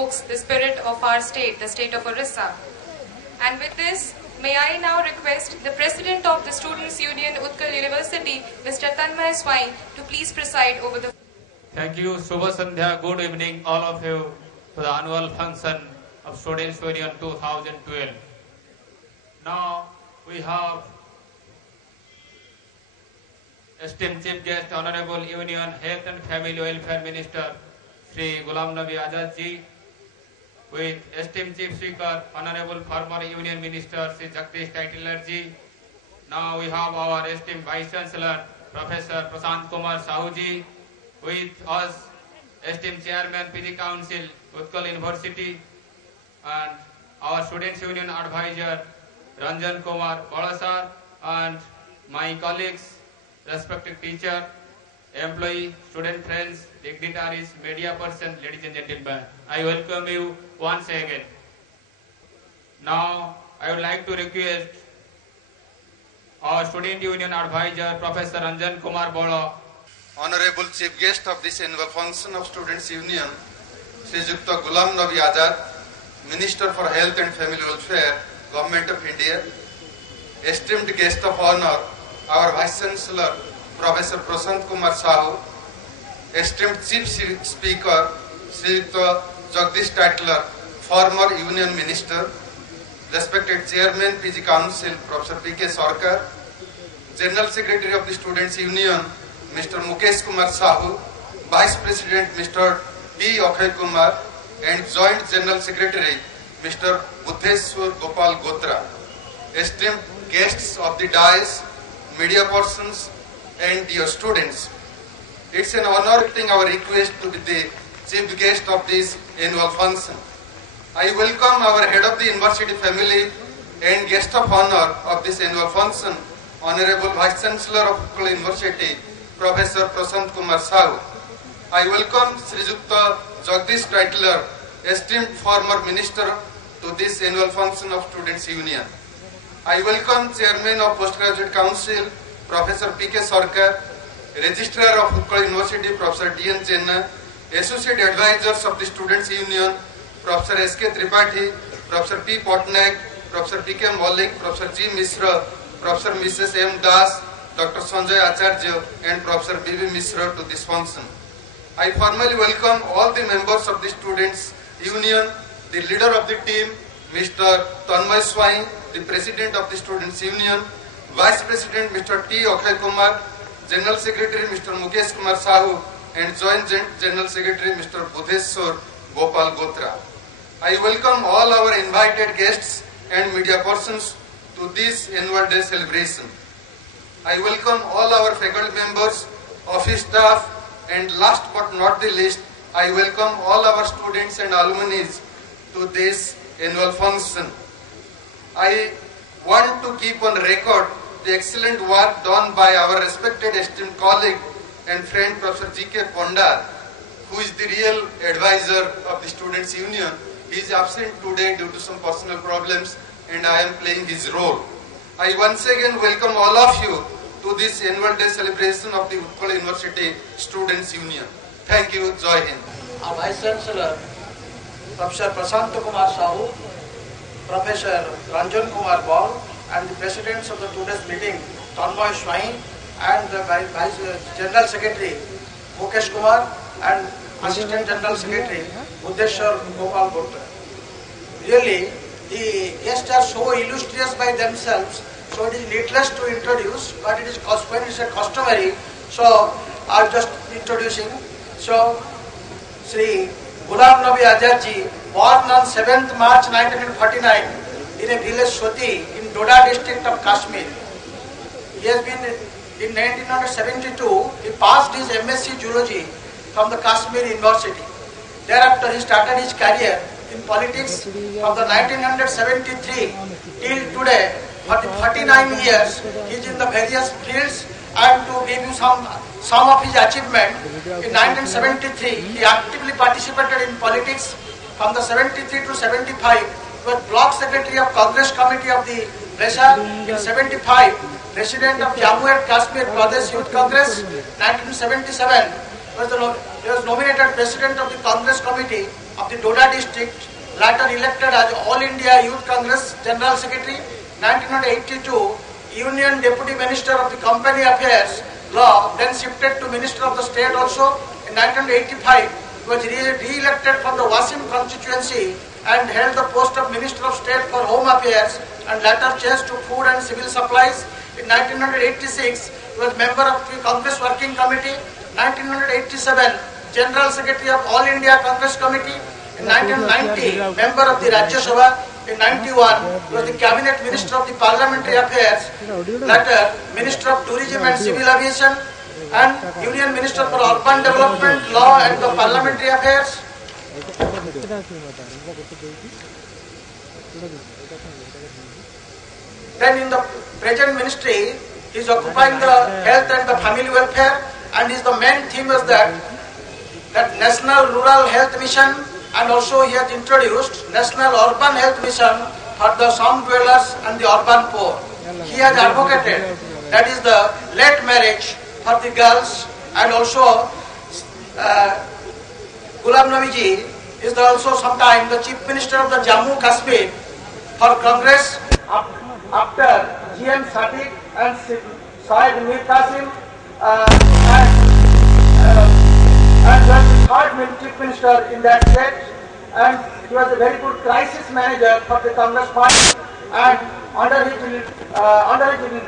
invokes the spirit of our state, the state of Orissa. And with this, may I now request the President of the Students' Union, Utkal University, Mr. Tanmay Swain, to please preside over the... Thank you. Shubha Sandhya. Good evening, all of you, to the annual function of Students' Union 2012. Now, we have esteemed Chief Guest, Honorable Union Health and Family Welfare Minister, Sri Ghulam Nabi Azad Ji, with esteemed Chief Speaker, Honorable former Union Minister, Sri Jagdish Titler Ji. Now we have our esteemed Vice Chancellor, Professor Prasant Kumar Sahu Ji, with us, esteemed Chairman, PG Council, Utkal University, and our Students' Union Advisor, Ranjan Kumar Balasar, and my colleagues, respected teacher, employee, student friends, dignitaries, media person, ladies and gentlemen, I welcome you once again. Now, I would like to request our Student Union Advisor, Professor Ranjan Kumar Bola. Honorable Chief Guest of this annual function of Students' Union, Sri Dr. Ghulam Nabi Azad, Minister for Health and Family Welfare, Government of India. Esteemed Guest of Honor, our Vice Chancellor, Professor Prasant Kumar Sahu. Esteemed Chief Speaker, Sri Jagdish Titler, former Union Minister. Respected Chairman, PG Council, Professor P.K. Sarkar. General Secretary of the Students' Union, Mr. Mukesh Kumar Sahu. Vice President, Mr. T. Akhay Kumar. And Joint General Secretary, Mr. Budheshwar Gopal Gotra. Esteemed guests of the dais, media persons, and dear students. It's an honor accepting our request to be the chief guest of this annual function. I welcome our head of the university family and guest of honor of this annual function, Honorable Vice Chancellor of Utkal University, Professor Prasant Kumar Sahu. I welcome Sri Jukta Jagdish Titler, esteemed former minister, to this annual function of Students' Union. I welcome Chairman of Postgraduate Council, Professor P.K. Sarkar, Registrar of Utkal University, Professor D.N. Chenna, Associate Advisors of the Students' Union, Professor S.K. Tripathi, Professor P. Patnaik, Professor P.K. Malik, Professor G. Mishra, Professor Mrs. M. Das, Dr. Sanjay Acharya, and Professor B.V. Mishra to this function. I formally welcome all the members of the Students' Union, the leader of the team, Mr. Tanmay Swain, the President of the Students' Union, Vice President Mr. T. Akhay Kumar, General Secretary Mr. Mukesh Kumar Sahu, and Joint General Secretary Mr. Budheshwar Gopal Gotra. I welcome all our invited guests and media persons to this annual day celebration. I welcome all our faculty members, office staff, and last but not the least, I welcome all our students and alumni to this annual function. I want to keep on record the excellent work done by our respected esteemed colleague and friend Professor G.K. Pondar, who is the real advisor of the Students' Union. He is absent today due to some personal problems, and I am playing his role. I once again welcome all of you to this annual day celebration of the Utkal University Students' Union. Thank you. Jai Hind. Our Vice Chancellor, Professor Prashant Kumar Sahu, Professor Ranjan Kumar Bal, and the presidents of the today's meeting, Tanmay Swain, and the Vice General Secretary, Mukesh Kumar, and Assistant General Secretary, Uddeshwar Gopal Bhutta. Really, the guests are so illustrious by themselves, so it is needless to introduce, but it is when it's customary, so I'm just introducing. So, Sri Ghulam Nabi Azad ji, born on 7th March 1949 in a village Swati in Doda district of Kashmir. He has been, in 1972, he passed his MSc Zoology from the Kashmir University. Thereafter, he started his career in politics from the 1973 till today. For the 39 years, he is in the various fields, and to give you some of his achievement, in 1973, he actively participated in politics. From the 73 to 75, he was Block Secretary of Congress Committee of the Resa. In 75, President of Jammu and Kashmir Pradesh Youth Congress. 1977, he was nominated President of the Congress Committee of the Doda district, later elected as All India Youth Congress General Secretary. 1982, Union Deputy Minister of the Company Affairs Law, then shifted to Minister of the State also. In 1985, he was re-elected from the Wasim constituency and held the post of Minister of State for Home Affairs and later changed to Food and Civil Supplies. In 1986, he was member of the Congress Working Committee. 1987, General Secretary of All India Congress Committee. In 1990, member of the Rajya Sabha. In 91, he was the Cabinet Minister of the Parliamentary Affairs, later Minister of Tourism and Civil Aviation, and Union Minister for Urban Development, Law and the Parliamentary Affairs. Then in the present ministry, he is occupying the health and the family welfare, and the main theme is that National Rural Health Mission, and also he has introduced National Urban Health Mission for the slum dwellers and the urban poor. He has advocated that is the late marriage for the girls, and also Ghulam Nabi ji is also sometime the Chief Minister of the Jammu Kashmir for Congress after G.M. Sadiq and Syed Mir Qasim, and was the third Chief Minister in that state, and he was a very good crisis manager for the Congress party, and under his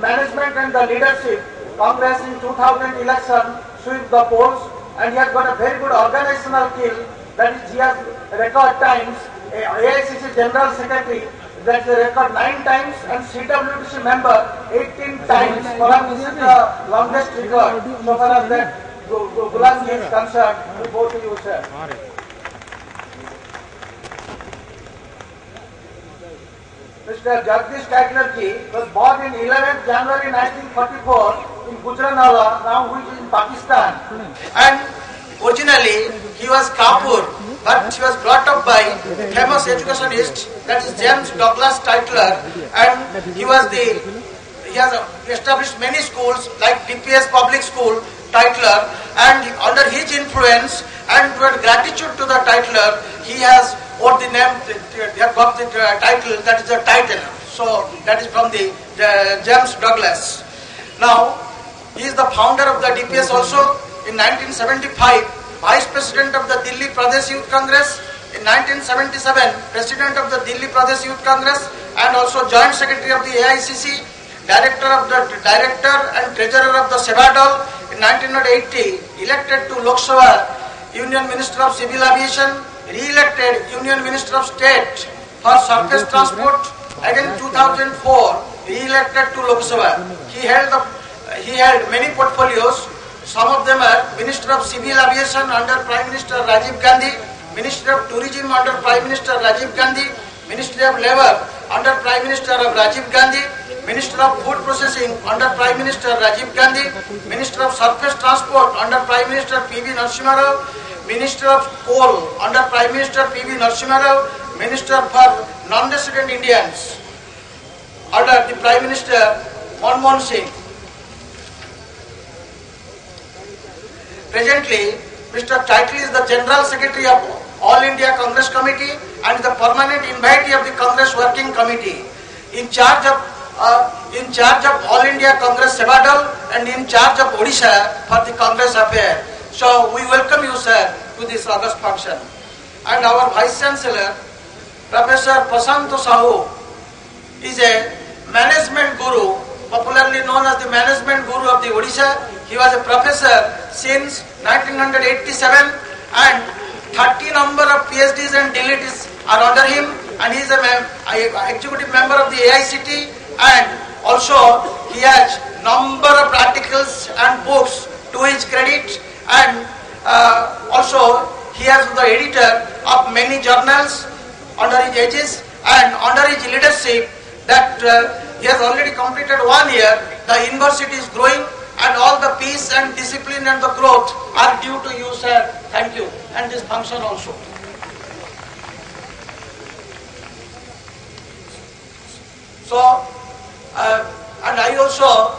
management and the leadership, Congress in 2000 election swept the polls, and he has got a very good organizational skill, that is he has record times, AICC General Secretary, that is a record 9 times, and CWTC member 18 times. This is the longest record so far as that Ghulam ji is concerned. We go to you, sir. Mr. Jagdish Kaiklar ji was born in 11th January 1944 in Gujranwala, now which is in Pakistan. And originally he was Kapur, but he was brought up by famous educationist, that is James Douglas Tytler, and he has established many schools like DPS Public School, Tytler, and under his influence and with gratitude to the Tytler, he has got the name, they have got the title, that is the title. So that is from the James Douglas. Now, he is the founder of the DPS also. In 1975, Vice President of the Delhi Pradesh Youth Congress. In 1977, President of the Delhi Pradesh Youth Congress and also Joint Secretary of the AICC, Director and Treasurer of the Sevadol. In 1980, elected to Lok Sabha, Union Minister of Civil Aviation, re-elected Union Minister of State for Surface Transport. Again 2004, re-elected to Lok Sabha. He held many portfolios. Some of them are Minister of Civil Aviation under Prime Minister Rajiv Gandhi, Minister of Tourism under Prime Minister Rajiv Gandhi, Ministry of Labour under Prime Minister of Rajiv Gandhi, Minister of Food Processing under Prime Minister Rajiv Gandhi, Minister of Surface Transport under Prime Minister P.V. Narasimha Rao, Minister of Coal under Prime Minister P.V. Narasimha Rao, Minister for Non-Resident Indians under the Prime Minister Manmohan Singh. Presently, Mr. Title is the General Secretary of All India Congress Committee and the permanent invitee of the Congress Working Committee, in charge of All India Congress Sebadal and in charge of Odisha for the Congress affair. So we welcome you, sir, to this August function. And our Vice Chancellor, Professor Prasanto Sahu, is a management guru, popularly known as the management guru of the Odisha. He was a professor since 1987 and 30 number of PhDs and DLEDs are under him, and he is an executive member of the AICT, and also he has number of articles and books to his credit, and also he has the editor of many journals under his aegis, and under his leadership that he has already completed 1 year. The university is growing, and all the peace and discipline and the growth are due to you, sir. Thank you. And this function also. So, and I also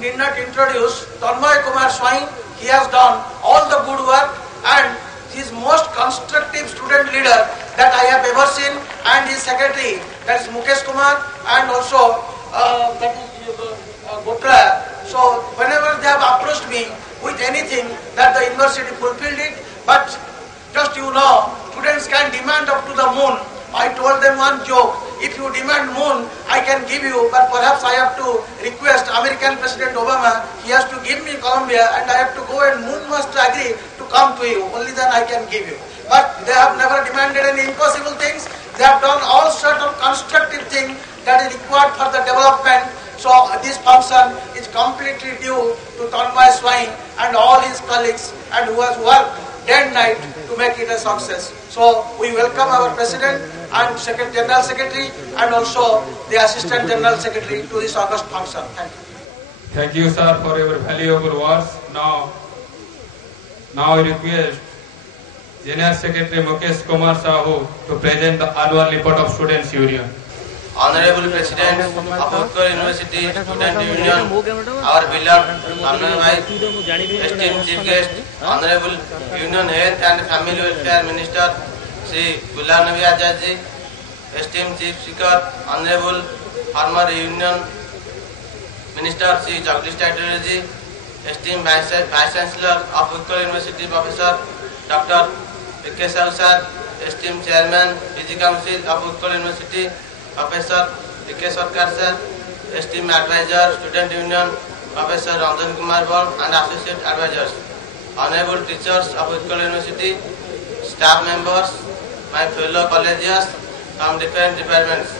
need not introduce Tanmay Kumar Swain. He has done all the good work, and he is most constructive student leader that I have ever seen, and his secretary, that is Mukesh Kumar, and also that is Gotla. So whenever they have approached me with anything, that the university fulfilled it, but just students can demand up to the moon. I told them one joke: if you demand moon, I can give you, but perhaps I have to request American President Obama, he has to give me Columbia, and I have to go and moon must agree to come to you, only then I can give you. But they have never demanded any impossible things. They have done all sort of constructive things that is required for the development. So this function is completely due to Tanmay Swain and all his colleagues, and who has worked day and night to make it a success. So we welcome our President and General Secretary and also the Assistant General Secretary to this August function. Thank you. Thank you, sir, for your valuable words. Now I request General Secretary Mukesh Kumar Sahu to present the annual report of Students Union. Honorable President of Utkal UNiversity Student Union, our beloved Honorable esteemed Chief Guest, Honorable Union Health and Family Welfare Minister Sri Gulam Nabi Azad ji, esteemed Chief Speaker, Honorable former Union Minister Sri Jagdish Thakur ji, esteemed Vice Chancellor of Utkal University Professor Dr. P.K. Sausad, esteemed Chairman PG Council of Utkal University Professor P.K. Sarkar sir, esteemed Advisor Student Union Professor Ranjan Kumar Bal and Associate Advisors, Honorable Teachers of Utkal University, staff members, my fellow collegians from different departments,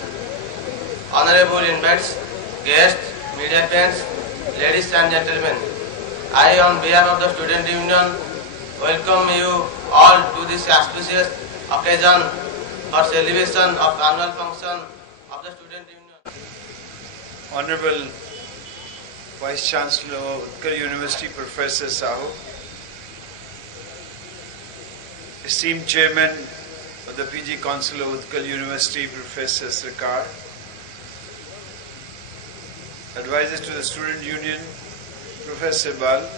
Honorable invites, guests, media friends, ladies and gentlemen, I on behalf of the Student Union welcome you all to this auspicious occasion for celebration of annual function of the Student Union. Honorable Vice Chancellor of Utkal University Professor Sahu, esteemed Chairman of the PG Council of Utkal University Professor Sarkar, Advisor to the Student Union Professor Bal,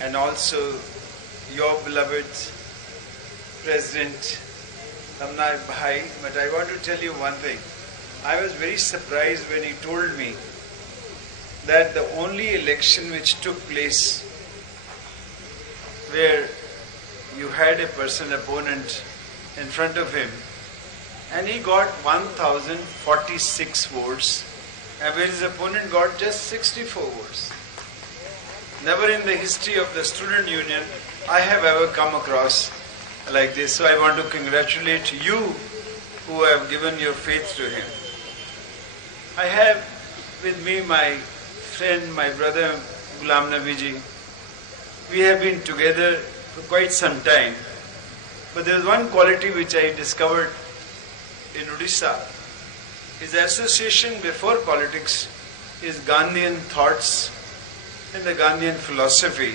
and also your beloved President Tamnai Bhai. But I want to tell you one thing. I was very surprised when he told me that the only election which took place where you had a opponent in front of him and he got 1046 votes, and where his opponent got just 64 votes. Never in the history of the Student Union I have ever come across like this. So I want to congratulate you who have given your faith to him. I have with me my friend, my brother Gulam Nabi ji. We have been together for quite some time. But there is one quality which I discovered in Odisha. His association before politics is Gandhian thoughts and the Gandhian philosophy.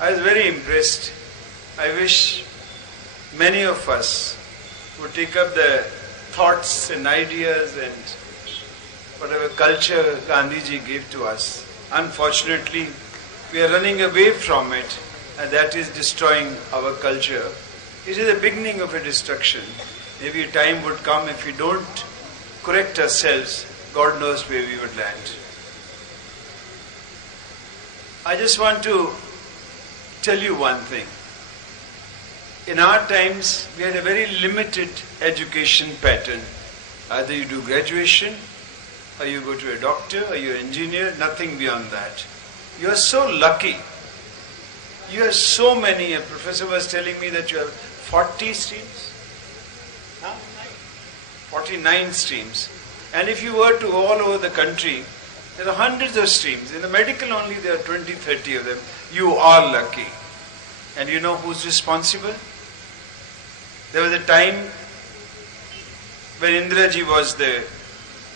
I was very impressed. I wish many of us would take up the thoughts and ideas and whatever culture Gandhiji gave to us. Unfortunately, we are running away from it and that is destroying our culture. It is the beginning of a destruction. Maybe a time would come if we don't correct ourselves, God knows where we would land. I just want to tell you one thing. In our times, we had a very limited education pattern. Either you do graduation, or you go to a doctor, or you're an engineer, nothing beyond that. You are so lucky. You have so many. A professor was telling me that you have 40 streams. 49 streams. And if you were to all over the country, there are hundreds of streams. In the medical only there are 20, 30 of them. You are lucky. And you know who's responsible? There was a time when Indiraji was the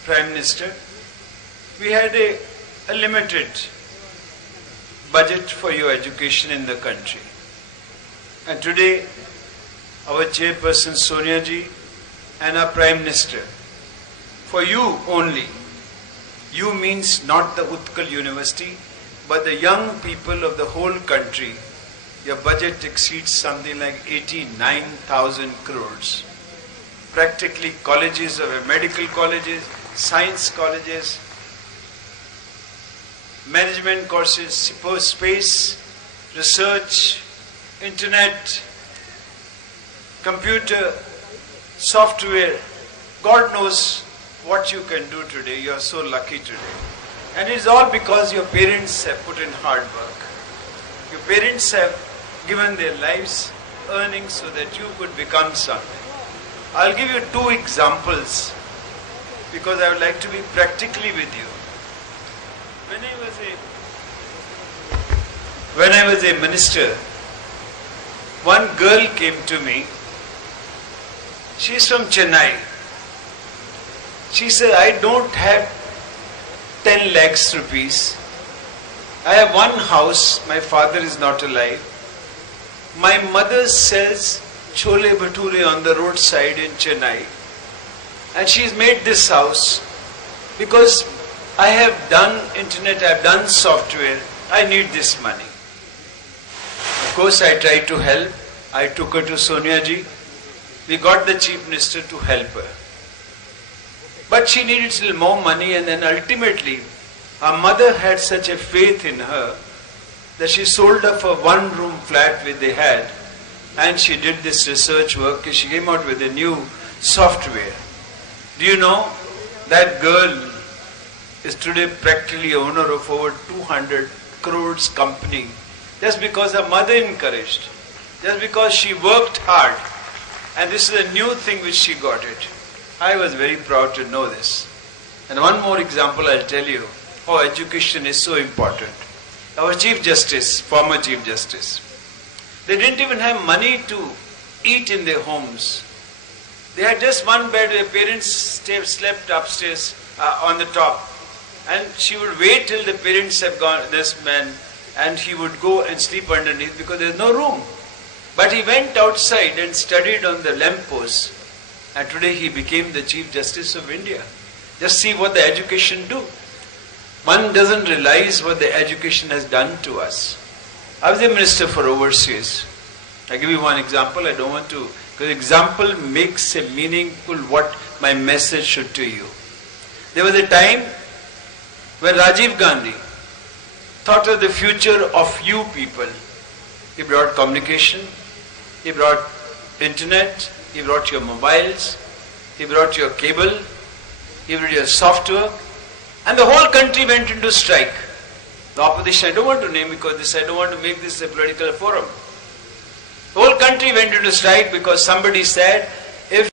Prime Minister. We had a limited budget for your education in the country. And today, our chairperson Sonia ji and our Prime Minister, for you only, you means not the Utkal University, but the young people of the whole country, your budget exceeds something like 89,000 crores. Practically colleges of medical colleges, science colleges, management courses, space, research, internet, computer, software. God knows what you can do today. You are so lucky today. And it is all because your parents have put in hard work. Your parents have given their lives earning so that you could become something. I'll give you two examples because I would like to be practically with you. When I was a minister, one girl came to me. She is from Chennai. She said, I don't have 10 lakhs rupees. I have one house. My father is not alive. My mother sells chole bhature on the roadside in Chennai. And she's made this house because I have done internet, I have done software. I need this money. Of course, I tried to help. I took her to Sonia ji. We got the Chief Minister to help her. But she needed still more money, and then ultimately, her mother had such a faith in her that she sold up a one-room flat which they had, and she did this research work. She came out with a new software. Do you know that girl is today practically owner of over 200 crores company just because her mother encouraged, just because she worked hard, and this is a new thing which she got it. I was very proud to know this. And one more example I'll tell you how education is so important. Our Chief Justice, former Chief Justice, they didn't even have money to eat in their homes. They had just one bed. Their parents slept upstairs on the top. And she would wait till the parents have gone, this man, and he would go and sleep underneath because there's no room. But he went outside and studied on the lamppost. And today he became the Chief Justice of India. Just see what the education do. One doesn't realize what the education has done to us. I was a minister for overseas. I give you one example. I don't want to, because example makes a meaningful what my message should to you. There was a time when Rajiv Gandhi thought of the future of you people. He brought communication, he brought internet, he brought your mobiles, he brought your cable, he brought your software, and the whole country went into strike. The opposition, I don't want to name because I don't want to make this a political forum. The whole country went into strike because somebody said, if